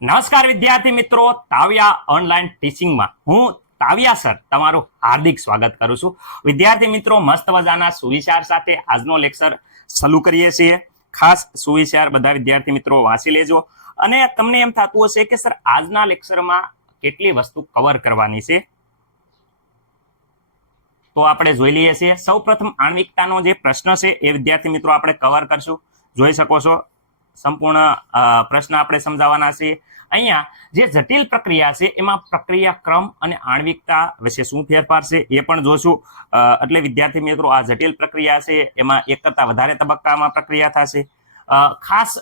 નમસ્કાર વિદ્યાર્થી મિત્રો, તાવ્યા ઓનલાઈન ટીચિંગમાં હું તાવ્યા સર તમારું હાર્દિક સ્વાગત કરું છું. વિદ્યાર્થી મિત્રો, મસ્ત મજાના સુવિચાર સાથે આજનો લેક્ચર શરૂ કરીએ છીએ. ખાસ સુવિચાર બધા વિદ્યાર્થી મિત્રો વાંચી લેજો. અને તમને એમ થતું હશે કે સર આજના લેક્ચરમાં કેટલી વસ્તુ કવર કરવાની છે, તો આપણે જોઈ લઈએ છીએ. સૌપ્રથમ આણ્વિકતાનો જે પ્રશ્ન છે એ વિદ્યાર્થી મિત્રો આપણે કવર કરશું. જોઈ શકો છો સંપૂર્ણ પ્રશ્ન આપણે સમજાવવાના છે. અહીંયા જે જટિલ પ્રક્રિયા છે એમાં પ્રક્રિયા ક્રમ અને આણ્વિકતા વિશે શું ફેરફાર છે એ પણ જોશું. એટલે વિદ્યાર્થી મિત્રો, આ જટિલ પ્રક્રિયા છે એમાં એક કરતા વધારે તબક્કામાં પ્રક્રિયા થશે. ખાસ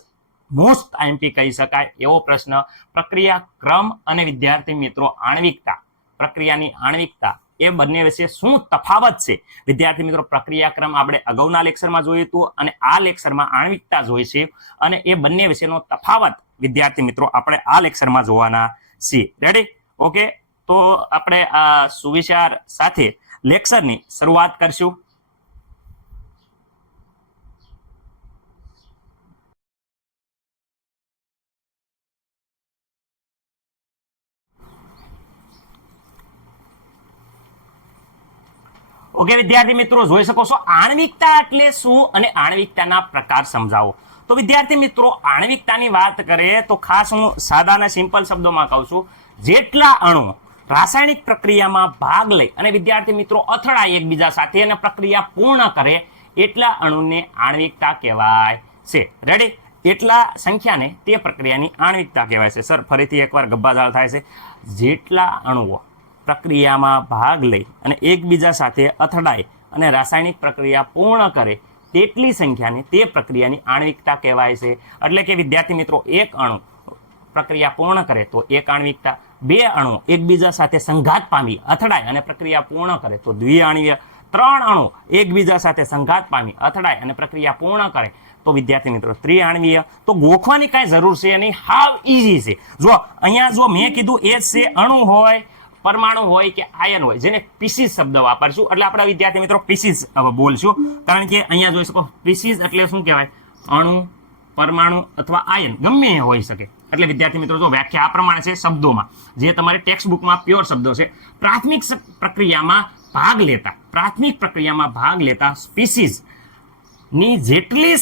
મોસ્ટ આઈએમપી કહી શકાય એવો પ્રશ્ન પ્રક્રિયા ક્રમ અને વિદ્યાર્થી મિત્રો આણ્વિકતા, પ્રક્રિયાની આણ્વિકતા એ બંને વચ્ચે શું તફાવત છે. વિદ્યાર્થી મિત્રો, પ્રક્રિયા ક્રમ આપણે અગાઉના લેક્ચરમાં જોયું હતું અને આ લેક્ચરમાં આણ્વિકતા જોઈ છે, અને એ બંને વચ્ચેનો તફાવત વિદ્યાર્થી મિત્રો આપણે આ લેક્ચરમાં જોવાના છીએ. રેડી? ઓકે, તો આપણે આ સુવિચાર સાથે લેક્ચરની શરૂઆત કરશું. ઓકે વિદ્યાર્થી મિત્રો, જોઈ શકો છો આણ્વિકતા એટલે શું અને આણ્વિકતાના પ્રકાર સમજાવો. તો વિદ્યાર્થી મિત્રો, આણ્વિકતાની વાત કરીએ તો ખાસ હું સાદા અને સિમ્પલ શબ્દોમાં કહું છું, જેટલા અણુ રાસાયણિક પ્રક્રિયામાં ભાગ લઈ અને વિદ્યાર્થી મિત્રો અથડાય એકબીજા સાથે અને પ્રક્રિયા પૂર્ણ કરે એટલા અણુને આણ્વિકતા કહેવાય છે. રેડી? એટલા સંખ્યાને તે પ્રક્રિયાની આણ્વિકતા કહેવાય છે. સર ફરીથી એકવાર ગબ્બાજાળ થાય છે. જેટલા અણુઓ પ્રક્રિયામાં ભાગ લઈ અને એકબીજા સાથે અથડાય અને રાસાયણિક પ્રક્રિયા પૂર્ણ કરે તેટલી સંખ્યાને તે પ્રક્રિયાની આણ્વિકતા કહેવાય છે. એટલે કે વિદ્યાર્થી મિત્રો, એક અણુ પ્રક્રિયા પૂર્ણ કરે તો એક આણ્વિકતા, બે અણુ એકબીજા સાથે સંઘાત પામી અથડાય અને પ્રક્રિયા પૂર્ણ કરે તો દ્વિઆણ્વીય, ત્રણ અણુ એકબીજા સાથે સંઘાત પામી અથડાય અને પ્રક્રિયા પૂર્ણ કરે તો વિદ્યાર્થી મિત્રો ત્રિઆણ્વીય. તો ગોખવાની કાંઈ જરૂર છે નહીં, હાવ ઈઝી છે. જો અહીંયા જો મેં કીધું એ જ છે, અણુ હોય, પરમાણુ હોય કે આયન હોય, જેને પીસીસ શબ્દ વાપરશું. એટલે આપણે વિદ્યાર્થી મિત્રો પીસીસ બોલશું, કારણ કે અહીંયા જોઈ શકો પીસીસ એટલે શું કહેવાય? અણુ, પરમાણુ અથવા આયન ગમે એ હોઈ શકે. એટલે વિદ્યાર્થી મિત્રો, જો વ્યાખ્યા આ પ્રમાણે છે શબ્દોમાં, જે તમારી ટેક્સ્ટ બુકમાં પ્યોર શબ્દો છે. પ્રાથમિક પ્રક્રિયામાં ભાગ લેતા સ્પીસીસ ની જેટલી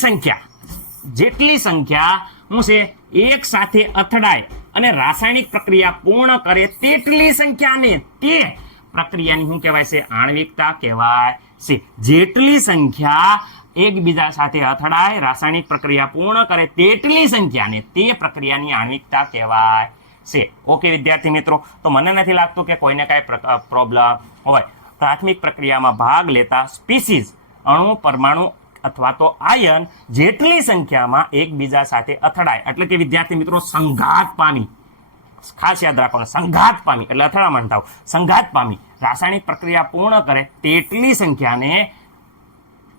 સંખ્યા શું છે એક સાથે અથડાય અને રાસાયણિક પ્રક્રિયા પૂર્ણ કરે તેટલી સંખ્યાને તે પ્રક્રિયાની શું કહેવાય છે? આણ્વિકતા કહેવાય છે. જેટલી સંખ્યા એકબીજા સાથે અથડાય, રાસાયણિક પ્રક્રિયા પૂર્ણ કરે તેટલી સંખ્યાને તે પ્રક્રિયાની આણ્વિકતા કહેવાય છે. ઓકે વિદ્યાર્થી મિત્રો, તો મને નથી લાગતું કે કોઈને કાંઈ પ્રોબ્લેમ હોય. પ્રાથમિક પ્રક્રિયામાં ભાગ લેતા સ્પીસીસ, અણુ, પરમાણુ અથવા તો આયન જેટલી સંખ્યામાં એકબીજા સાથે અથડાય, એટલે કે વિદ્યાર્થી મિત્રો સંઘાત પામી, ખાસ યાદ રાખવાનું, સંઘાત પામી એટલે અથડામણ થાવ, સંઘાત પામી રાસાયણિક પ્રક્રિયા પૂર્ણ કરે તેટલી સંખ્યાને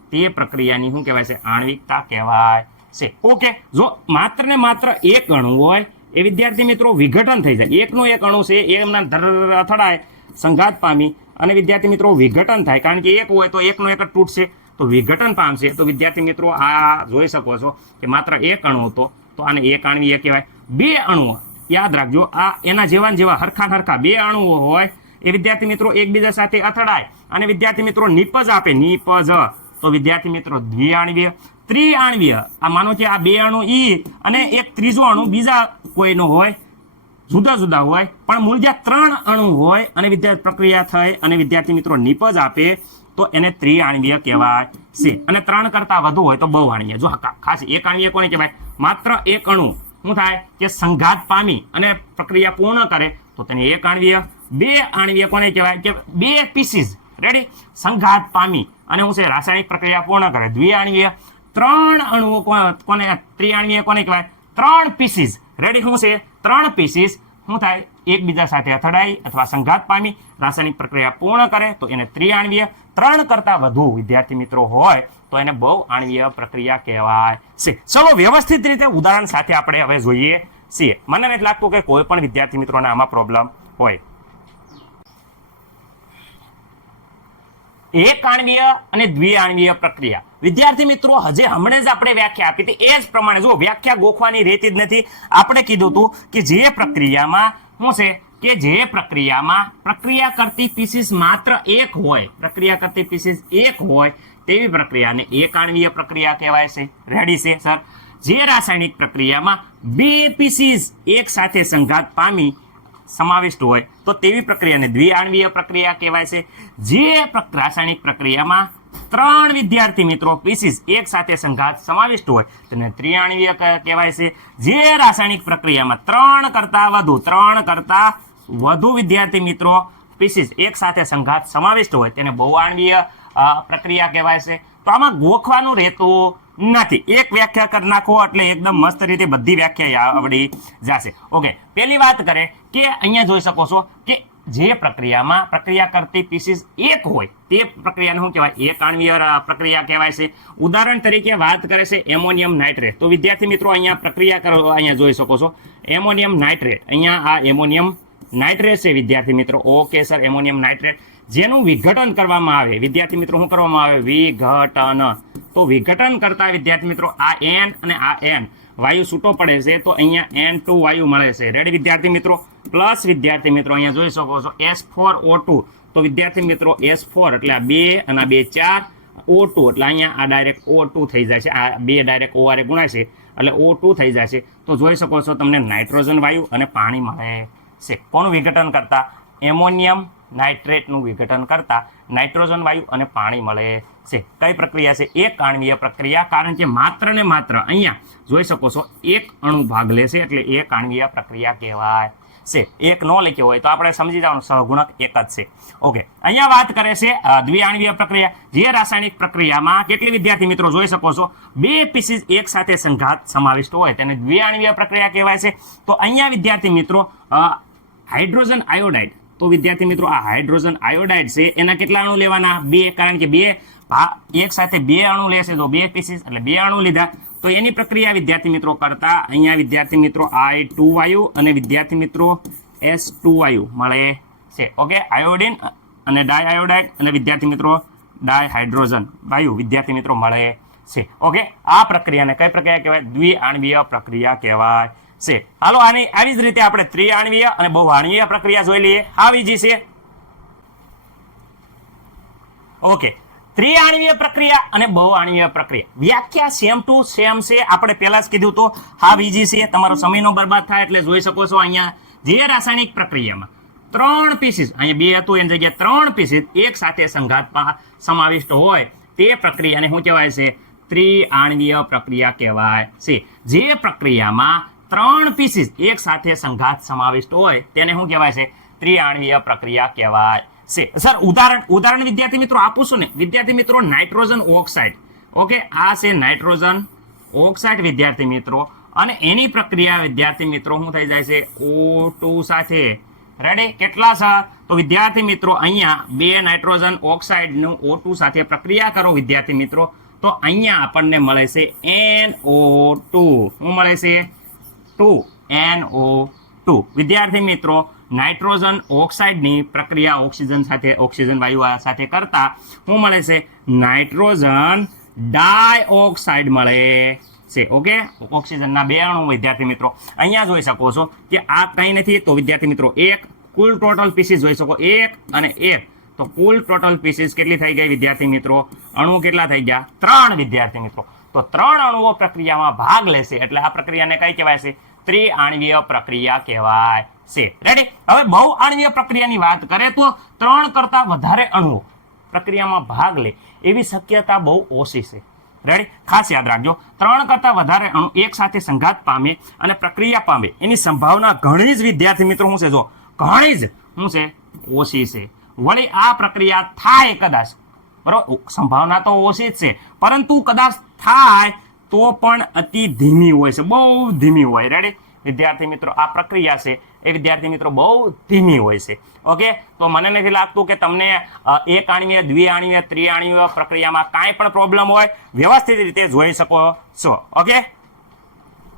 તે પ્રક્રિયાની શું કહેવાય છે? આણ્વિકતા કહેવાય છે. ઓકે, જો માત્ર ને માત્ર એક અણુ હોય એ વિદ્યાર્થી મિત્રો વિઘટન થઈ જાય. એકનો એક અણુ છે એ એમના અથડાય, સંઘાત પામી અને વિદ્યાર્થી મિત્રો વિઘટન થાય, કારણ કે એક હોય તો એકનો એક જ તૂટશે તો વિઘટન પામશે. તો વિદ્યાર્થી મિત્રો આ જોઈ શકો છો કે માત્ર એક અણુ હતો તો આને એક આણ્વીય કહેવાય. બે અણુઓ યાદ રાખજો, આ એના જેવા હરખા બે અણુઓ હોય એ વિદ્યાર્થી મિત્રો એકબીજા સાથે અથડાય અને વિદ્યાર્થી મિત્રો નિપજ આપે, નિપજ, તો વિદ્યાર્થી મિત્રો દ્વિઆણ્વીય. ત્રિઆણ્વીય, આ માનો કે આ બે અણુ ઈ અને એક ત્રીજો અણુ બીજા કોઈનો હોય, જુદા જુદા હોય, પણ મૂળ જ્યાં ત્રણ અણુ હોય અને વિદ્યાર્થી પ્રક્રિયા થાય અને વિદ્યાર્થી મિત્રો નિપજ આપે તો એને ત્રિઆણ્વીય કહેવાય છે. અને ત્રણ કરતા વધુ હોય તો બહુઆણ્વીય. જો ખાસ એક આણ્વીય કોને કહેવાય? માત્ર એક અણુ શું થાય કે સંઘાત પામી અને પ્રક્રિયા પૂર્ણ કરે તો તેને એક આણ્વીય. બે આણ્વીય કોને કહેવાય? કે બે પીસીસ, રેડી, સંઘાત પામી અને શું છે રાસાયણિક પ્રક્રિયા પૂર્ણ કરે, દ્વિઆણ્વીય. ત્રણ અણુઓ કોને? ત્રિઆણ્વીય કોને કહેવાય? ત્રણ પીસીસ, રેડી, શું છે? ત્રણ પીસીસ શું થાય? એકબીજા સાથે અથડાય અથવા સંઘાત પામી રાસાયણિક પ્રક્રિયા પૂર્ણ કરે તો એને ત્રિઆણ્વીય. ત્રણ કરતા વધુ વિદ્યાર્થી મિત્રો હોય તો એને બહુઆણ્વીય પ્રક્રિયા કહેવાય છે. ચલો વ્યવસ્થિત રીતે ઉદાહરણ સાથે આપણે હવે જોઈએ છીએ. મને નથી લાગતું કે કોઈ પણ વિદ્યાર્થી મિત્રોને આમાં પ્રોબ્લેમ હોય. એક આણ્વીય અને દ્વિઆણ્વીય પ્રક્રિયા. વિદ્યાર્થી મિત્રો, હમણાં જ આપણે વ્યાખ્યા આપી હતી એ જ પ્રમાણે જો વ્યાખ્યા ગોખવાની રહેતી જ નથી. આપણે કીધું હતું કે જે પ્રક્રિયામાં શું છે કે જે પ્રક્રિયામાં પ્રક્રિયા કરતી પીસીસ માત્ર એક હોય, પ્રક્રિયા કરતી પીસીસ એક હોય તેવી પ્રક્રિયાને એક આણ્વીય પ્રક્રિયા કહેવાય છે. રેડી છે સર? જે રાસાયણિક પ્રક્રિયામાં બે પીસીસ એક સાથે સંઘાત પામી સમાવિષ્ટ હોય તો તેવી પ્રક્રિયાને દ્વિઆણ્વીય પ્રક્રિયા કહેવાય છે. જે રાસાયણિક પ્રક્રિયામાં ત્રણ વિદ્યાર્થી મિત્રો પીસીસ એક સાથે સંઘાત સમાવિષ્ટ હોય તેને ત્રિઆણ્વીય કહેવાય છે. જે રાસાયણિક પ્રક્રિયામાં ત્રણ કરતા વધુ વિદ્યાર્થી મિત્રો પીસીસ એક સાથે સંઘાત સમાવિષ્ટ હોય તેને બહુઆણ્વીય પ્રક્રિયા કહેવાય છે. તો આમાં ગોખવાનું રહેતું નથી. એક વ્યાખ્યા કરી નાખો એટલે એકદમ મસ્ત રીતે બધી વ્યાખ્યા આવડી જશે. ઓકે, પહેલી વાત કરે કે અહીંયા જોઈ શકો છો કે જે પ્રક્રિયામાં પ્રક્રિયા કરતી પીસીસ એક હોય તે પ્રક્રિયાને શું કહેવાય? એક આણ્વીય પ્રક્રિયા કહેવાય છે. ઉદાહરણ તરીકે વાત કરે છે એમોનિયમ નાઇટ્રેટ. તો વિદ્યાર્થી મિત્રો અહીંયા પ્રક્રિયા કરો, અહીંયા જોઈ શકો છો એમોનિયમ નાઇટ્રેટ. અહીંયા આ એમોનિયમ નાઇટ્રેટ છે વિદ્યાર્થી મિત્રો. ઓકે સર, એમોનિયમ નાઇટ્રેટ જેનું વિઘટન કરવામાં આવે વિદ્યાર્થી મિત્રો, શું કરવામાં આવે? વિઘટન. તો વિઘટન કરતા વિદ્યાર્થી મિત્રો આ N અને આ N વાયુ છૂટો પડે છે તો અહીંયા N2 વાયુ મળે છે. રેડી વિદ્યાર્થી મિત્રો? પ્લસ વિદ્યાર્થી મિત્રો અહીંયા જોઈ શકો છો S4O2. તો વિદ્યાર્થી મિત્રો S4 એટલે આ 2 અને આ 2 4, O2 એટલે અહીંયા આ ડાયરેક્ટ O2 થઈ જાય છે. આ 2 ડાયરેક્ટ OR ગુણાય છે એટલે O2 થઈ જાય છે. તો જોઈ શકો છો તમને નાઇટ્રોજન વાયુ અને પાણી મળે છે. કોનું વિઘટન કરતા? એમોનિયમ નાઇટ્રેટનું વિઘટન કરતા નાઇટ્રોજન વાયુ અને પાણી મળે છે. કઈ પ્રક્રિયા છે? એક આણ્વીય પ્રક્રિયા. કારણ કે માત્ર ને માત્ર અહીંયા જોઈ શકો છો એક અણુ ભાગ લે છે એટલે એક આણ્વીય પ્રક્રિયા કહેવાય છે. એક ન લખ્યો હોય તો આપણે સમજી જવાનું સહગુણક એક જ છે. ઓકે, અહીંયા વાત કરે છે દ્વિઆણ્વીય પ્રક્રિયા. જે રાસાયણિક પ્રક્રિયામાં કેટલી વિદ્યાર્થી મિત્રો જોઈ શકો છો બે પીસીસ એક સાથે સંઘાત સમાવિષ્ટ હોય તેને દ્વિઆણ્વીય પ્રક્રિયા કહેવાય છે. તો અહીંયા વિદ્યાર્થી મિત્રો હાઇડ્રોજન આયોડાઇડ. તો વિદ્યાર્થી મિત્રો આ હાઇડ્રોજન આયોડાઇડ છે એના કેટલા અણુ લેવાના? 2. કારણ કે એક સાથે 2 અણુ લેશે તો 2 પીસીસ એટલે 2 અણુ લીધા. તો એની પ્રક્રિયા વિદ્યાર્થી મિત્રો કરતા અહીંયા વિદ્યાર્થી મિત્રો I2 વાયુ અને વિદ્યાર્થી મિત્રો S2 વાયુ મળે છે. ઓકે, આયોડિન અને ડાયઆયોડાઇડ અને વિદ્યાર્થી મિત્રો ડાયહાઇડ્રોજન વાયુ વિદ્યાર્થી મિત્રો મળે છે. ઓકે, આ પ્રક્રિયાને કઈ પ્રક્રિયા કહેવાય? દ્વિઆણ્વીય પ્રક્રિયા કહેવાય છે. હાલો, આની આવી જ રીતે આપણે ત્રિઆણ્વીય અને બહુઆણ્વીય પ્રક્રિયા જોઈ લઈએ. આવી જ છે. ઓકે, ત્રિઆણ્વીય પ્રક્રિયા અને બહુઆણ્વીય પ્રક્રિયા વ્યાખ્યા સેમ ટુ સેમ છે. આપણે પહેલા જ કીધું તો હા બીજી છે. તમારો સમયનો બરબાદ થાય એટલે જોઈ શકો છો અહીંયા જે રાસાયણિક પ્રક્રિયામાં 3 પીસીસ, અહીંયા 2 હતું એની જગ્યાએ 3 પીસીસ એક સાથે સંઘાતમાં સમાવિષ્ટ હોય તે પ્રક્રિયાને શું કહેવાય છે? ત્રિઆણ્વીય પ્રક્રિયા કહેવાય છે. જે પ્રક્રિયામાં 3 પીસીસ એક સાથે સંઘાત સમાવિષ્ટ હોય તેને શું કહેવાય છે? ત્રિઆણ્વીય પ્રક્રિયા કહેવાય છે. સર ઉદાહરણ વિદ્યાર્થી મિત્રો આપું છું ને વિદ્યાર્થી મિત્રો નાઇટ્રોજન ઓક્સાઇડ. ઓકે, આ છે નાઇટ્રોજન ઓક્સાઇડ વિદ્યાર્થી મિત્રો અને એની પ્રક્રિયા વિદ્યાર્થી મિત્રો શું થઈ જાય છે? O2 સાથે. રેડી? કેટલા સર? તો વિદ્યાર્થી મિત્રો અહીંયા 2 નાઇટ્રોજન ઓક્સાઇડનું O2 સાથે પ્રક્રિયા કરો વિદ્યાર્થી મિત્રો તો અહીંયા આપણને મળે છે NO2. શું મળે છે? 2NO2. વિદ્યાર્થી મિત્રો નાઇટ્રોજન ઓક્સાઇડની પ્રક્રિયા ઓક્સિજન વાયુ સાથે કરતા શું મળે છે? નાઇટ્રોજન ડાયોક્સાઇડ મળે છે. ઓકે, ઓક્સિજનના 2 અણુ વિદ્યાર્થી મિત્રો અહીંયા જોઈ શકો છો કે આ કંઈ નથી. તો વિદ્યાર્થી મિત્રો એક કુલ ટોટલ પીસીસ જોઈ શકો 1 અને 1. તો કુલ ટોટલ પીસીસ કેટલી થઈ ગઈ વિદ્યાર્થી મિત્રો? અણુ કેટલા થઈ ગયા? 3 વિદ્યાર્થી મિત્રો. તો 3 અણુઓ પ્રક્રિયામાં ભાગ લેશે એટલે આ પ્રક્રિયાને કઈ કહેવાય છે? ત્રિઆણ્વીય પ્રક્રિયા કહેવાય છે. રેડી? હવે બહુઆણ્વીય પ્રક્રિયાની વાત કરે તો 3 કરતા વધારે અણુઓ પ્રક્રિયામાં ભાગ લે એવી શક્યતા બહુ ઓછી છે. રેડી? ખાસ યાદ રાખજો 3 કરતા વધારે અણુ એક સાથે સંઘાત પામે અને પ્રક્રિયા પામે એની સંભાવના ઘણી જ વિદ્યાર્થી મિત્રો શું છે? જો ઘણી જ શું છે? ઓછી છે. વળી આ પ્રક્રિયા થાય કદાચ, બરોબર, સંભાવના તો ઓછી જ છે પરંતુ કદાચ થાય તો પણ અતિ ધીમી હોય છે, બહુ ધીમી હોય. રેડી વિદ્યાર્થી મિત્રો? આ પ્રક્રિયા છે એ વિદ્યાર્થી મિત્રો બહુ ધીમી હોય છે. ઓકે, તો મને નથી લાગતું કે તમને એક આણ્વીય, દ્વિઆણ્વીય, ત્રિઆણ્વીય પ્રક્રિયામાં કાંઈ પણ પ્રોબ્લેમ હોય, વ્યવસ્થિત રીતે જોઈ શકો છો. ઓકે,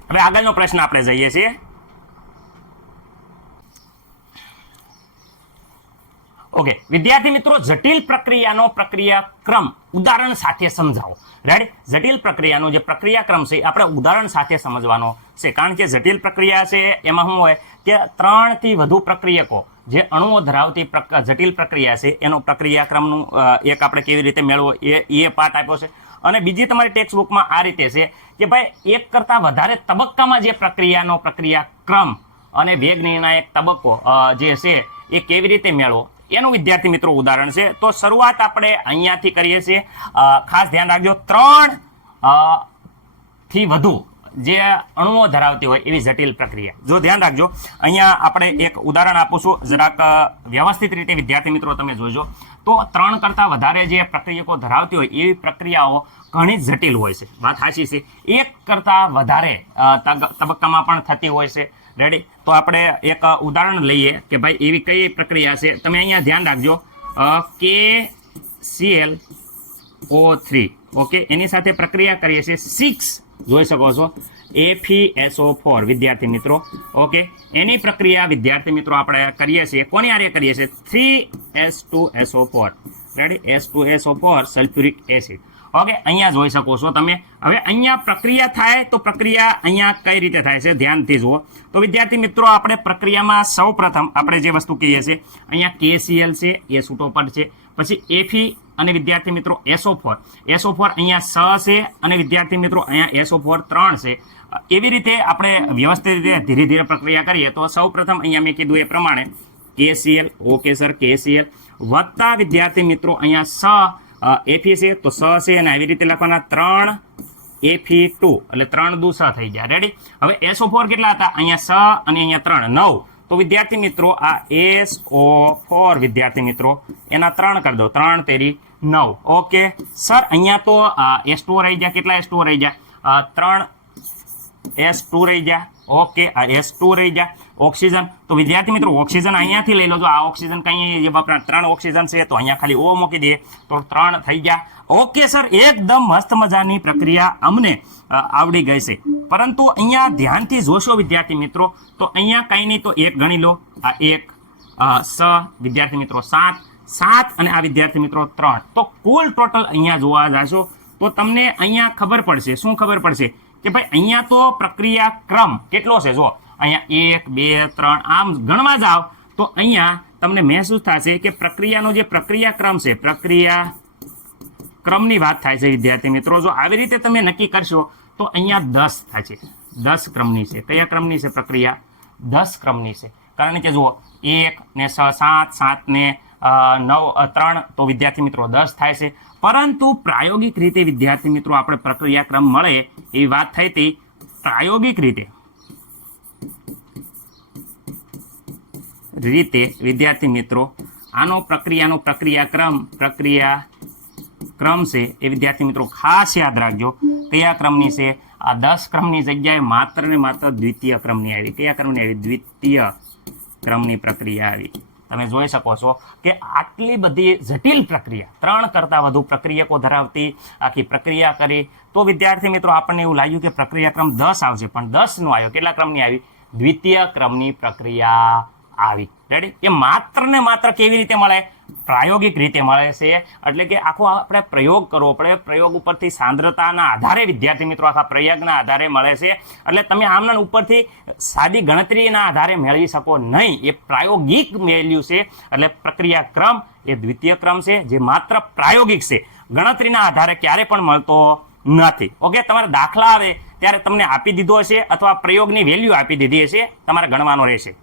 હવે આગળનો પ્રશ્ન આપણે જઈએ છીએ. ઓકે વિદ્યાર્થી મિત્રો, જટિલ પ્રક્રિયાનો પ્રક્રિયા ક્રમ ઉદાહરણ સાથે સમજાવો. રાઈટ, જટિલ પ્રક્રિયાનો જે પ્રક્રિયા ક્રમ છે આપણે ઉદાહરણ સાથે સમજવાનો છે, કારણ કે જટિલ પ્રક્રિયા છે એમાં શું હોય કે 3 થી વધુ પ્રક્રિયકો જે અણુઓ ધરાવતી જટિલ પ્રક્રિયા છે એનો પ્રક્રિયા ક્રમનું એક આપણે કેવી રીતે મેળવો એ પાર્ટ આપ્યો છે. અને બીજી તમારી ટેક્સ્ટ બુકમાં આ રીતે છે કે ભાઈ એક કરતાં વધારે તબક્કામાં જે પ્રક્રિયાનો પ્રક્રિયા ક્રમ અને વેગ નિર્ણાયક તબક્કો જે છે એ કેવી રીતે મેળવો એનું વિદ્યાર્થી મિત્રો ઉદાહરણ છે. તો શરૂઆત આપણે અહીંયાથી કરીએ છીએ. ખાસ ધ્યાન રાખજો, 3 થી વધુ જે અણુઓ ધરાવતી હોય એવી જટિલ પ્રક્રિયા. જો ધ્યાન રાખજો, અહીંયા આપણે એક ઉદાહરણ આપું છું, જરાક વ્યવસ્થિત રીતે વિદ્યાર્થી મિત્રો તમે જોજો. તો 3 કરતાં વધારે જે પ્રક્રિયકો ધરાવતી હોય એવી પ્રક્રિયાઓ ઘણી જટિલ હોય છે, વાત સાચી છે. 1 કરતાં વધારે તબક્કામાં પણ થતી હોય છે. રેડી, તો આપણે એક ઉદાહરણ લઈએ કે ભાઈ એવી કઈ પ્રક્રિયા છે. તમે અહીંયા ધ્યાન રાખજો, KClO3, ઓકે, એની સાથે પ્રક્રિયા કરીએ છીએ 6, જોઈ શકો છો, FeSO4 વિદ્યાર્થી મિત્રો. ઓકે, એની પ્રક્રિયા વિદ્યાર્થી મિત્રો આપણે કરીએ છીએ, કોની આરે કરીએ છીએ? 3S2SO4. Ready, S2SO4 sulphuric acid. Okay, અહીંયા જોઈ શકો છો તમે. હવે અહીંયા પ્રક્રિયા થાય તો પ્રક્રિયા અહીંયા કઈ રીતે થાય છે ધ્યાનથી જુઓ. તો વિદ્યાર્થી મિત્રો આપણે પ્રક્રિયામાં સૌપ્રથમ આપણે જે વસ્તુ કહીએ છીએ, અહીંયા KCl છે એ છૂટો પડ છે, પછી Fe અને વિદ્યાર્થી મિત્રો SO4 અહીંયા સ છે અને વિદ્યાર્થી મિત્રો અહીંયા SO4 3 છે. એવી રીતે આપણે વ્યવસ્થિત રીતે ધીરે ધીરે પ્રક્રિયા કરીએ તો સૌપ્રથમ અહીંયા મેં કીધું એ પ્રમાણે KCl, ઓકે સર, KCl વત્તા વિદ્યાર્થી મિત્રો અહીંયા સ Fe છે તો સ છે અને આવી રીતે લખવાના 3 Fe2 એટલે 3 દુ સ થઈ ગયા. રેડી, હવે SO4 કેટલા હતા? અહીંયા સ અને અહીંયા 3 9. તો વિદ્યાર્થી મિત્રો આ SO4 વિદ્યાર્થી મિત્રો એના 3 કરી દો, 3 તેરી 9. ઓકે સર, અહીંયા તો S2 રહી ગયા. કેટલા S2 રહી ગયા? 3 S2 રહી ગયા. ઓકે, આ S2 રહી ગયા. ઓક્સિજન, તો વિદ્યાર્થી મિત્રો ઓક્સિજન અહીંયાથી લઈ લો. જો આ ઓક્સિજન કઈ જે વપરાય 3 ઓક્સિજન છે તો અહીંયા ખાલી O મૂકી દઈએ તો 3 થઈ ગયા. ઓકે સર, એકદમ મસ્ત મજાની પ્રક્રિયા અમને આવડી ગઈ છે. પરંતુ અહીંયા ધ્યાનથી જોશો વિદ્યાર્થી મિત્રો તો અહીંયા કઈ નહીં તો 1 ગણી લો, આ 1 સ વિદ્યાર્થી મિત્રો 7 અને આ વિદ્યાર્થી મિત્રો 3. તો કુલ ટોટલ અહીંયા જોવા જશો તો તમને અહીંયા ખબર પડશે. શું ખબર પડશે? કે ભાઈ અહીંયા તો પ્રક્રિયા ક્રમ કેટલો છે. જો અહીંયા 1 2 3 આમ ગણવા જાવ તો અહીંયા તમને મહેસૂસ થશે કે પ્રક્રિયાનો જે પ્રક્રિયા ક્રમ છે, પ્રક્રિયા ક્રમની વાત થાય છે વિદ્યાર્થી મિત્રો. જો આવી રીતે તમે નક્કી કરશો તો અહીંયા 10 થાય છે, 10 ક્રમની છે. કયા ક્રમની છે પ્રક્રિયા? 10 ક્રમની છે. કારણ કે જુઓ 1 ને 7 7 ને 9 3 તો વિદ્યાર્થી મિત્રો 10 થાય છે. પરંતુ પ્રાયોગિક રીતે વિદ્યાર્થી મિત્રો આપણે પ્રક્રિયા ક્રમ મળે એવી વાત થઈ હતી. પ્રાયોગિક રીતે વિદ્યાર્થી મિત્રો આનો પ્રક્રિયાનો પ્રક્રિયા ક્રમ છે એ વિદ્યાર્થી મિત્રો ખાસ યાદ રાખજો. કયા ક્રમની છે? આ 10 ક્રમની જગ્યાએ માત્ર ને માત્ર દ્વિતીય ક્રમની આવી. કયા ક્રમની આવી? દ્વિતીય ક્રમની પ્રક્રિયા આવી. તમે જોઈ શકો છો કે આટલી બધી જટિલ પ્રક્રિયા, 3 કરતાં વધુ પ્રક્રિયકો ધરાવતી આખી પ્રક્રિયા કરી તો વિદ્યાર્થી મિત્રો આપણને એવું લાગ્યું કે પ્રક્રિયા ક્રમ 10 આવશે, પણ 10 નો આવ્યો. કેટલા ક્રમની આવી? દ્વિતીય ક્રમની પ્રક્રિયા આવી. રેડી, એ માત્ર ને માત્ર કેવી રીતે મળે? પ્રાયોગિક રીતે મળે છે. એટલે કે આખો આપણે પ્રયોગ કરવો પડે. પ્રયોગ ઉપરથી સાંદ્રતાના આધારે વિદ્યાર્થી મિત્રો આખા પ્રયોગના આધારે મળે છે. એટલે તમે આમના ઉપરથી સાદી ગણતરીના આધારે મેળવી શકો નહીં. એ પ્રાયોગિક વેલ્યુ છે. એટલે પ્રક્રિયા ક્રમ એ દ્વિતીય ક્રમ છે જે માત્ર પ્રાયોગિક છે, ગણતરીના આધારે ક્યારે પણ મળતો નથી. ઓકે, તમારા દાખલા આવે ત્યારે તમને આપી દીધો હશે અથવા પ્રયોગની વેલ્યુ આપી દીધી હશે, તમારે ગણવાનો રહેશે.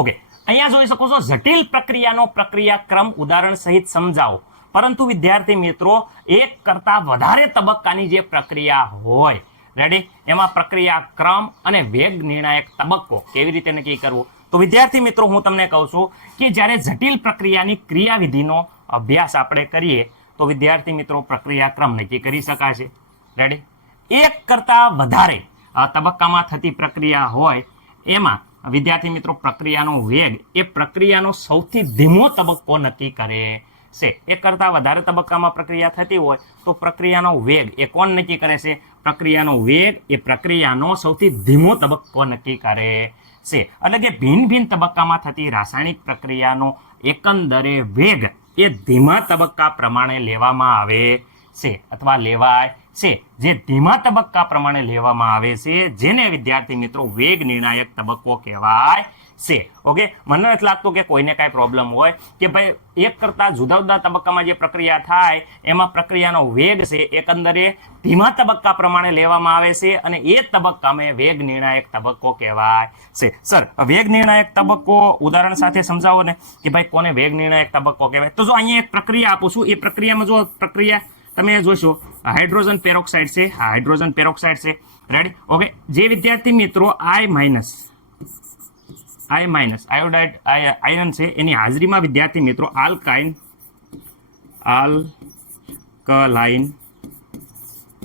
ઓકે, અહીંયા જોઈ શકો છો જટિલ પ્રક્રિયાનો પ્રક્રિયા ક્રમ ઉદાહરણ સહિત સમજાવો. પરંતુ વિદ્યાર્થી મિત્રો 1 કરતાં વધારે તબક્કાની જે પ્રક્રિયા હોય, રેડી, એમાં પ્રક્રિયા ક્રમ અને વેગ નિર્ણાયક તબક્કો કેવી રીતે નક્કી કરવો? તો વિદ્યાર્થી મિત્રો હું તમને કહું છું કે જ્યારે જટિલ પ્રક્રિયાની ક્રિયાવિધિનો અભ્યાસ આપણે કરીએ તો વિદ્યાર્થી મિત્રો પ્રક્રિયા ક્રમ નક્કી કરી શકાશે. રેડી, 1 કરતાં વધારે તબક્કામાં થતી પ્રક્રિયા હોય એમાં વિદ્યાર્થી મિત્રો પ્રક્રિયાનો વેગ એ પ્રક્રિયાનો સૌથી ધીમો તબક્કો નક્કી કરે છે. 1 કરતાં વધારે તબક્કામાં પ્રક્રિયા થતી હોય તો પ્રક્રિયાનો વેગ એ કોણ નક્કી કરે છે? પ્રક્રિયાનો વેગ એ પ્રક્રિયાનો સૌથી ધીમો તબક્કો નક્કી કરે છે. એટલે કે ભિન્ન ભિન્ન તબક્કામાં થતી રાસાયણિક પ્રક્રિયાનો એકંદરે વેગ એ ધીમા તબક્કા પ્રમાણે લેવામાં આવે છે અથવા લેવાય છે. જે ધીમા તબક્કા પ્રમાણે લેવામાં આવે છે જેને વિદ્યાર્થી મિત્રો વેગ નિર્ણાયક તબક્કો કહેવાય છે. ઓકે, મને નથી લાગતું કે કોઈને કાંઈ પ્રોબ્લેમ હોય કે ભાઈ એક કરતાં જુદા જુદા તબક્કામાં જે પ્રક્રિયા થાય એમાં પ્રક્રિયાનો વેગ છે એકંદરે ધીમા તબક્કા પ્રમાણે લેવામાં આવે છે અને એ તબક્કામાં વેગ નિર્ણાયક તબક્કો કહેવાય છે. સર, વેગ નિર્ણાયક તબક્કો ઉદાહરણ સાથે સમજાવો ને કે ભાઈ કોને વેગ નિર્ણાયક તબક્કો કહેવાય. તો જો અહીંયા એક પ્રક્રિયા આપું છું, એ પ્રક્રિયામાં જો પ્રક્રિયા તમે જોશો હાઇડ્રોજન પેરોક્સાઇડ છે, હાઇડ્રોજન પેરોક્સાઇડ છે. રેડી? ઓકે, જે વિદ્યાર્થી મિત્રો I માઇનસ આયોડાઇડ આયન છે એની હાજરીમાં વિદ્યાર્થી મિત્રો આલ્કલાઇન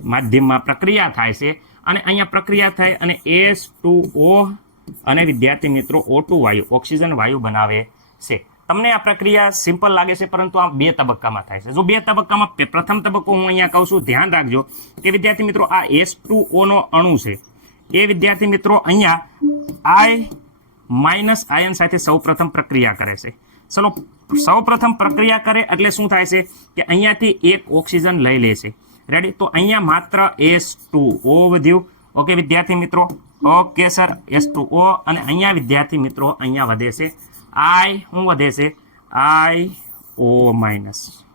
માધ્યમમાં પ્રક્રિયા થાય છે અને અહીંયા પ્રક્રિયા થાય અને H2O અને વિદ્યાર્થી મિત્રો O2 વાયુ ઓક્સિજન વાયુ બનાવે છે. તમને આ પ્રક્રિયા સિમ્પલ લાગે છે પરંતુ આ 2 તબક્કામાં થાય છે. જો 2 તબક્કામાં પ્રથમ તબક્કો હું અહીંયા કહું છું, ધ્યાન રાખજો કે વિદ્યાર્થી મિત્રો આ H2O નો અણુ છે એ વિદ્યાર્થી મિત્રો અહીંયા I માઇનસ આયન સાથે સૌપ્રથમ પ્રક્રિયા કરે છે. ચલો, સૌપ્રથમ પ્રક્રિયા કરે એટલે શું થાય છે કે અહીંયાથી એક ઓક્સિજન લઈ લે છે. રેડી? તો અહીંયા માત્ર H2O વધ્યું. ઓકે વિદ્યાર્થી મિત્રો, ઓકે સર, H2O અને અહીંયા વિદ્યાર્થી મિત્રો અહીંયા વધે છે શું વધે છે IO માઇનસ.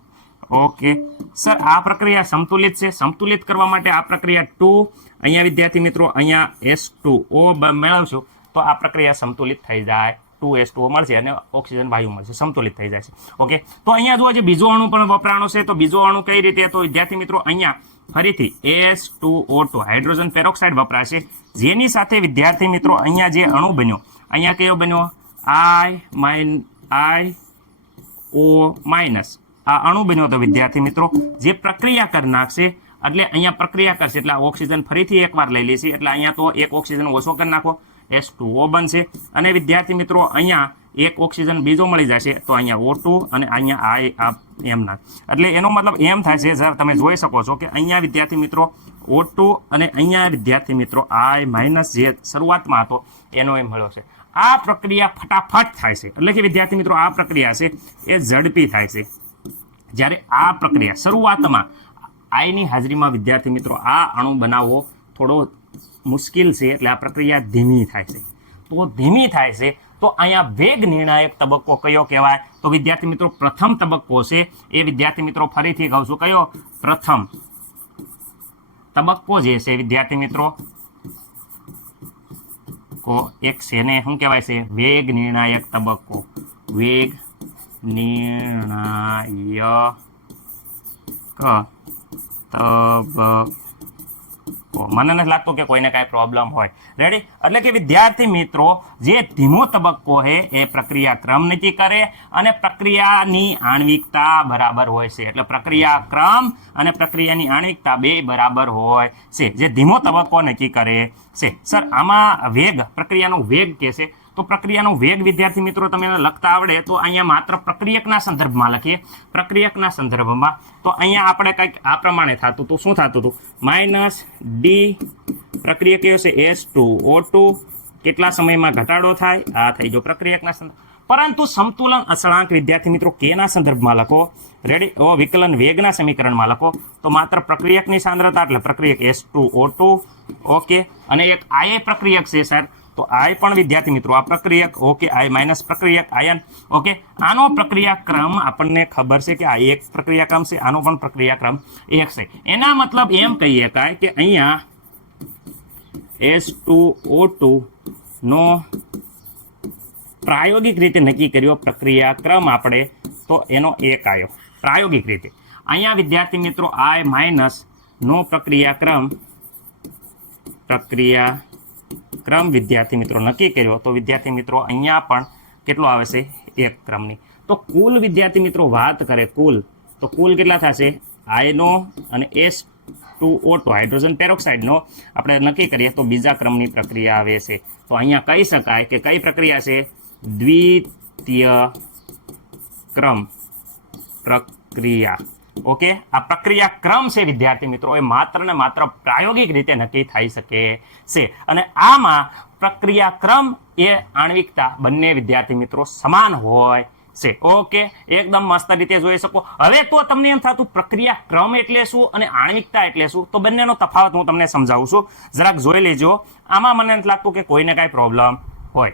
ઓકે સર, આ પ્રક્રિયા સંતુલિત છે. સંતુલિત કરવા માટે આ પ્રક્રિયા 2 અહીંયા વિદ્યાર્થી મિત્રો અહીંયા H2O મેળવશું તો આ પ્રક્રિયા સંતુલિત થઈ જાય, 2H2O મળશે અને ઓક્સિજન વાયુ મળશે, સંતુલિત થઈ જાય છે. ઓકે, તો અહીંયા જો જે બીજો અણુ પણ વપરાણો છે તો બીજો અણુ કઈ રીતે, તો વિદ્યાર્થી મિત્રો અહીંયા ફરીથી H2O2 હાઇડ્રોજન પેરોક્સાઇડ વપરાશે જેની સાથે વિદ્યાર્થી મિત્રો અહીંયા જે અણુ બન્યો અહીંયા કયો બન્યો IO માઇનસ આ અણુ બન્યો તો વિદ્યાર્થી મિત્રો જે પ્રક્રિયા કરી નાખશે એટલે અહીંયા પ્રક્રિયા કરશે એટલે ઓક્સિજન ફરીથી એકવાર લઈ લેશે એટલે અહીંયા તો એક ઓક્સિજન ઓછો કરી નાખો, H2O બનશે અને વિદ્યાર્થી મિત્રો અહીંયા એક ઓક્સિજન બીજો મળી જશે તો અહીંયા O2 અને અહીંયા એમના. એટલે એનો મતલબ એમ થાય છે સર, તમે જોઈ શકો છો કે અહીંયા વિદ્યાર્થી મિત્રો O2 અને અહીંયા વિદ્યાર્થી મિત્રો I માઇનસ જે શરૂઆતમાં હતો એનો એમ મળ્યો છે. આ પ્રક્રિયા ફટાફટ થાય છે એટલે કે વિદ્યાર્થી મિત્રો આ પ્રક્રિયા છે એ ઝડપી થાય છે. જ્યારે આ પ્રક્રિયા શરૂઆતમાં આઈની હાજરીમાં વિદ્યાર્થી મિત્રો આ અણુ બનાવવો થોડો મુશ્કેલ છે એટલે આ પ્રક્રિયા ધીમી થાય છે. તો ધીમી થાય છે તો અહીંયા વેગ નિર્ણાયક તબક્કો કયો કહેવાય, તો વિદ્યાર્થી મિત્રો પ્રથમ તબક્કો છે એ વિદ્યાર્થી મિત્રો ફરીથી કહું છું કયો પ્રથમ તબક્કો જે છે વિદ્યાર્થી મિત્રો એક છે ને શું કહેવાય છે વેગ નિર્ણાયક તબક્કો. વેગ નિર્ણાયક તબક્કો. મને નથી લાગતું કે કોઈને કાંઈ પ્રોબ્લેમ હોય. રેડી? એટલે કે વિદ્યાર્થી મિત્રો જે ધીમો તબક્કો છે એ પ્રક્રિયા ક્રમ નક્કી કરે અને પ્રક્રિયાની આણ્વિકતા બરાબર હોય છે. એટલે પ્રક્રિયા ક્રમ અને પ્રક્રિયાની આણ્વિકતા બે બરાબર હોય છે જે ધીમો તબક્કો નક્કી કરે છે. સર, આમાં વેગ પ્રક્રિયાનો વેગ કે છે તો પ્રક્રિયાનો વેગ વિદ્યાર્થી મિત્રો તમે લખતા આવડે તો અહીંયા માત્ર પ્રક્રિયકના સંદર્ભમાં લખીએ. પ્રક્રિયકના સંદર્ભમાં તો અહીંયા આપણે કંઈક આ પ્રમાણે થતું હતું. શું થતું હતું? -D પ્રક્રિયા કયો છે H2O2 કેટલા સમયમાં ઘટાડો થાય આ થઈ ગયો પ્રક્રિયકના સંદર્ભ. પરંતુ સમતુલન અચળાંક વિદ્યાર્થી મિત્રો કેના સંદર્ભમાં લખો? રેડી? વિકલન વેગના સમીકરણમાં લખો તો માત્ર પ્રક્રિયકની સાંદ્રતા એટલે પ્રક્રિયક H2O2. ઓકે, અને એક આ પ્રક્રિયક છે સર તો I પણ વિદ્યાર્થી મિત્રો આ પ્રક્રિયક. ઓકે, I માઇનસ પ્રક્રિયક આયન. ઓકે, આનો પ્રક્રિયાક્રમ આપણને ખબર છે કે આ એક પ્રક્રિયાક્રમ છે, આનો પણ પ્રક્રિયાક્રમ એક છે. એના મતલબ એમ કહીએ શકાય કે અહીંયા H2O2 નો પ્રાયોગિક રીતે નક્કી કર્યો પ્રક્રિયાક્રમ આપણે તો એનો એક આવ્યો પ્રાયોગિક રીતે. અહીંયા વિદ્યાર્થી મિત્રો I માઇનસ નો પ્રક્રિયાક્રમ વિદ્યાર્થી મિત્રો નક્કી કર્યો તો વિદ્યાર્થી મિત્રો અહીંયા પણ કેટલો આવે છે એક ક્રમની. તો કુલ વિદ્યાર્થી મિત્રો વાત કરે તો કુલ કેટલા થશે આયનો અને H2O2 હાઇડ્રોજન પેરોક્સાઇડનો આપણે નક્કી કરીએ તો બીજા ક્રમની પ્રક્રિયા આવે છે. તો અહીંયા કહી શકાય કે કઈ પ્રક્રિયા છે? દ્વિતીય ક્રમ પ્રક્રિયા. ઓકે, આ પ્રક્રિયા ક્રમ છે વિદ્યાર્થી મિત્રો, એ માત્ર ને માત્ર પ્રાયોગિક રીતે નક્કી થઈ શકે છે. અને આમાં પ્રક્રિયા ક્રમ એ આણ્વિકતા બંને વિદ્યાર્થી મિત્રો સમાન હોય છે. ઓકે, એકદમ મસ્ત રીતે જોઈ શકો. હવે તો તમને એમ થતું પ્રક્રિયા ક્રમ એટલે શું અને આણ્વિકતા એટલે શું, તો બંનેનો તફાવત હું તમને સમજાવું છું, જરાક જોઈ લેજો. આમાં મને નથી લાગતું કે કોઈને કાંઈ પ્રોબ્લેમ હોય.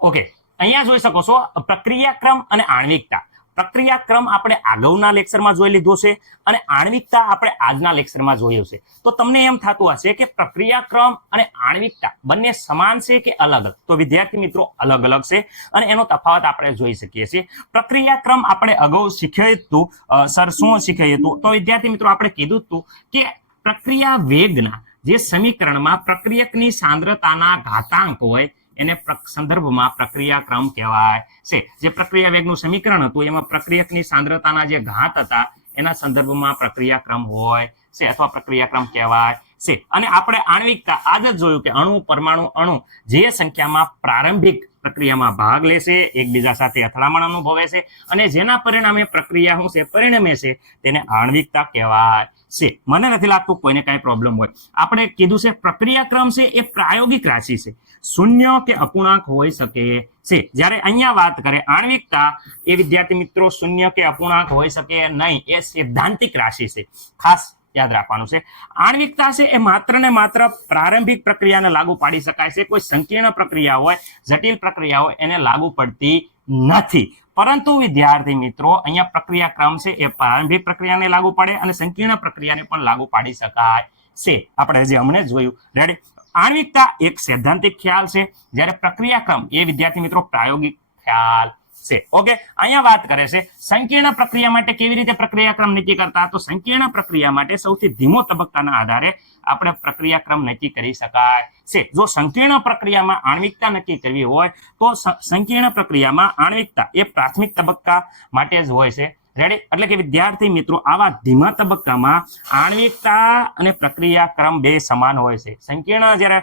ઓકે, અહીંયા જોઈ શકો છો પ્રક્રિયાક્રમ અને આણ્વિકતા. પ્રક્રિયાક્રમ આપણે અગાઉના લેક્ચરમાં જોઈ લીધો છે અને આણ્વિકતા આપણે આજના લેક્ચરમાં જોયું છે. તો તમને એમ થતું હશે કે પ્રક્રિયાક્રમ અને આણ્વિકતા બંને સમાન છે કે અલગ અલગ, તો વિદ્યાર્થી મિત્રો અલગ અલગ છે અને એનો તફાવત આપણે જોઈ શકીએ છીએ. પ્રક્રિયાક્રમ આપણે અગાઉ શીખ્યું હતું, સર શું શીખ્યું હતું, તો વિદ્યાર્થી મિત્રો આપણે કીધું હતું કે પ્રક્રિયા વેગના જે સમીકરણમાં પ્રક્રિયકની સાંદ્રતાના ઘાતાંક હોય એને સંદર્ભમાં પ્રક્રિયાક્રમ કહેવાય છે. જે પ્રક્રિયા વેગનું સમીકરણ હતું એમાં પ્રક્રિયકની સાંદ્રતાના જે ઘાત હતા એના સંદર્ભમાં પ્રક્રિયાક્રમ હોય છે અથવા પ્રક્રિયાક્રમ કહેવાય છે. અને આપણે આણ્વિકતા આજ જ જોયું કે અણુ પરમાણુ જે સંખ્યામાં પ્રારંભિક પ્રક્રિયામાં ભાગ લેશે, એકબીજા સાથે અથડામણ અનુભવે છે અને જેના પરિણામે પ્રક્રિયા શું છે પરિણમે છે તેને આણ્વિકતા કહેવાય છે. મને નથી લાગતું કોઈને કાંઈ પ્રોબ્લેમ હોય. આપણે કીધું છે પ્રક્રિયાક્રમ છે એ પ્રાયોગિક રાશિ છે, શૂન્ય કે અપૂર્ણાંક હોઈ શકે છે. જ્યારે અહીંયા વાત કરે આણ્વિકતા, એ વિદ્યાર્થી મિત્રો શૂન્ય કે અપૂર્ણાંક હોઈ શકે નહીં, એ સૈદ્ધાંતિક રાશિ છે, ખાસ યાદ રાખવાનું છે. આણ્વિકતા છે એ માત્ર ને માત્ર પ્રારંભિક પ્રક્રિયાને લાગુ પાડી શકાય છે, કોઈ સંકીર્ણ પ્રક્રિયા હોય, જટિલ પ્રક્રિયા હોય એને લાગુ પડતી નથી. પરંતુ વિદ્યાર્થી મિત્રો અહીંયા પ્રક્રિયાક્રમ છે એ પ્રારંભિક પ્રક્રિયાને લાગુ પડે અને સંકીર્ણ પ્રક્રિયાને પણ લાગુ પાડી શકાય છે. આપણે જે હમણાં જોયું. રેડી. આણ્વિકતા એક સૈદ્ધાંતિક ખ્યાલ છે, જ્યારે પ્રક્રિયાક્રમ એ વિદ્યાર્થી મિત્રો પ્રાયોગિક ખ્યાલ છે. ઓકે, અહીંયા વાત કરે છે સંકીર્ણ પ્રક્રિયા માટે કેવી રીતે પ્રક્રિયાક્રમ નક્કી કરતા. તો સંકીર્ણ પ્રક્રિયા માટે સૌથી ધીમો તબક્કાના આધારે આપણે પ્રક્રિયાક્રમ નક્કી કરી શકાય છે. જો સંકીર્ણ પ્રક્રિયામાં આણ્વિકતા નક્કી કરવી હોય તો સંકીર્ણ પ્રક્રિયામાં આણ્વિકતા એ પ્રાથમિક તબક્કા માટે જ હોય છે. રેડી. એટલે કે વિદ્યાર્થી મિત્રો આવા ધીમા તબક્કામાં આણ્વિકતા અને પ્રક્રિયાક્રમ બે સમાન હોય છે. સંકીર્ણ જ્યારે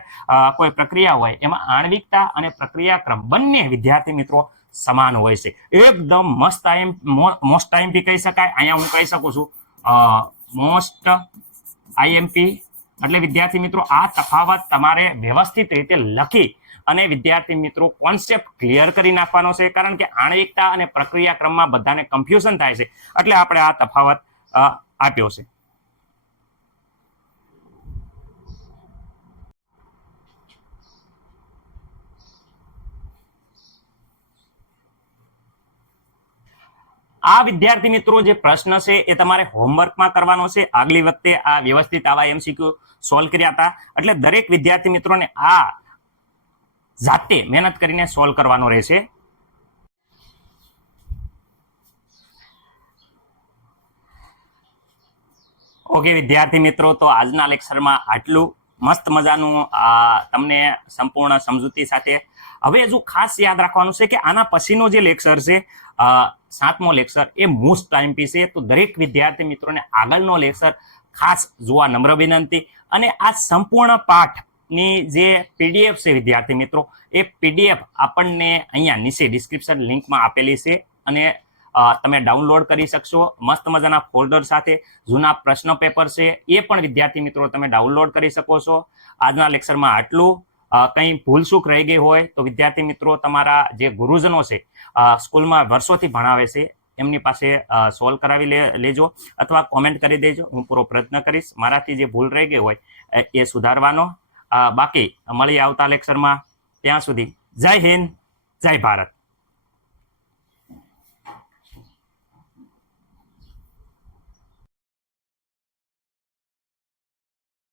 કોઈ પ્રક્રિયા હોય એમાં આણ્વિકતા અને પ્રક્રિયાક્રમ બંને વિદ્યાર્થી મિત્રો સમાન હોય છે. એકદમ મોસ્ટ આઈએમપી કહી શકાય. અહીંયા હું કહી શકું છું મોસ્ટ આઈએમપી. એટલે વિદ્યાર્થી મિત્રો આ તફાવત તમારે વ્યવસ્થિત રીતે લખી અને વિદ્યાર્થી મિત્રો કોન્સેપ્ટ ક્લિયર કરી નાખવાનો છે, કારણ કે આણ્વિકતા અને પ્રક્રિયાક્રમમાં બધાને કન્ફ્યુઝન થાય છે, એટલે આપણે આ તફાવત આપ્યો છે. આ વિદ્યાર્થી મિત્રો જે પ્રશ્ન છે એ તમારે હોમવર્કમાં કરવાનો છે. આગલી વખતે આ વ્યવસ્થિત આવા એમસીક્યુ સોલ્વ કર્યા હતા, એટલે દરેક વિદ્યાર્થી મિત્રોને આ જાતે મહેનત કરીને સોલ્વ કરવાનો રહેશે. ઓકે વિદ્યાર્થી મિત્રો, તો આજના લેક્ચરમાં આટલું. મસ્ત મજાનું તમને સંપૂર્ણ સમજૂતી સાથે. હવે જો ખાસ યાદ રાખવાનું છે કે આના પછીનો જે લેક્ચર છે 7મો લેક્ચર એ મોસ્ટ આઈએમપી છે, તો દરેક વિદ્યાર્થી મિત્રોને આગળનો લેક્ચર ખાસ જોવા નમ્ર વિનંતી. અને આ સંપૂર્ણ પાઠની જે પીડીએફ છે વિદ્યાર્થી મિત્રો, એ પીડીએફ આપણને અહીંયા નીચે ડિસ્ક્રિપ્શન લિંકમાં આપેલી છે અને તમે ડાઉનલોડ કરી શકશો. મસ્ત મજાના ફોલ્ડર સાથે જૂના પ્રશ્ન પેપર છે એ પણ વિદ્યાર્થી મિત્રો તમે ડાઉનલોડ કરી શકો છો. આજના લેક્ચરમાં આટલું. કંઈ ભૂલચૂક રહી ગઈ હોય તો વિદ્યાર્થી મિત્રો તમારા જે ગુરુજનો છે સ્કૂલમાં વર્ષોથી ભણાવે છે એમની પાસે સોલ્વ કરાવી લેજો અથવા કોમેન્ટ કરી દેજો. હું પૂરો પ્રયત્ન કરીશ મારાથી જે ભૂલ રહી ગઈ હોય એ સુધારવાનો. બાકી મળીએ આવતા લેક્ચરમાં. ત્યાં સુધી જય હિન્દ, જય ભારત.